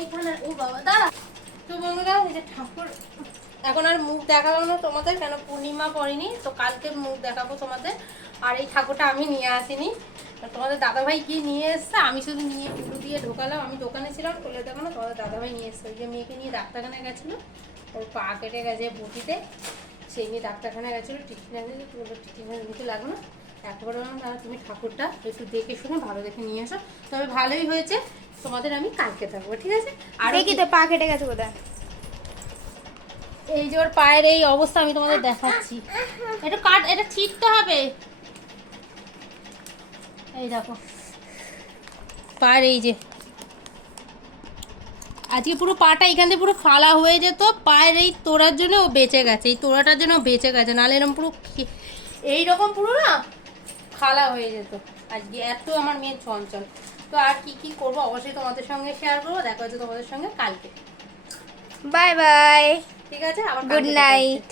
এইখানে ও বাবা দাঁড়া। তো বন্ধুরা এই যে ঠাকুর এখন আর মুখ দেখাবো না তোমাদের, কেন পূর্ণিমা পড়েনি তো, কালকে মুখ দেখাবো তোমাদের। আর এই ঠাকুরটা আমি নিয়ে আসিনি, তোমাদের দাদাভাই গিয়ে নিয়ে এসছে, আমি শুধু নিয়ে পুরো দিয়ে ঢোকালাম। আমি দোকানে ছিলাম, খুলে দেখো না, তোমাদের দাদাভাই নিয়ে এসছে। ওই যে মেয়েকে নিয়ে ডাক্তারখানায় গেছিলো, ওর পা কেটে গেছে বটিতে, সেই নিয়ে ডাক্তারখানায় গেছিলো, ট্রিটমেন্ট নিয়ে ট্রিটমেন্ট নিতে লাগলো না। একবার বললাম দাদা তুমি ঠাকুরটা একটু দেখে শুনে ভালো দেখে নিয়ে এসো। তবে ভালোই হয়েছে, তোমাদের আমি কালকে থাকবো, ঠিক আছে? আর দেখি তো পা কেটে গেছে কোথায়। এই যে ওর পায়ের এই অবস্থা আমি তোমাদের দেখাচ্ছি, এটা ছিটতে হবে। এই দেখো পায়ের এই যে আজকে পুরো পাটা এখান থেকে পুরো ফালা হয়ে যেত, পায়ের এই তোড়ার জন্য ও বেঁচে গেছে, এই তোড়াটার জন্য ও বেঁচে গেছে, নাহলে এরকম পুরো এইরকম পুরো না ফালা হয়ে যেত। আজকে এত আমার মেয়ে চঞ্চল। তো আর কি কি করবো অবশ্যই তোমাদের সঙ্গে শেয়ার করবো, দেখা হচ্ছে তোমাদের সঙ্গে কালকে। বাই বাই, ঠিক আছে, আবার গুড নাইট।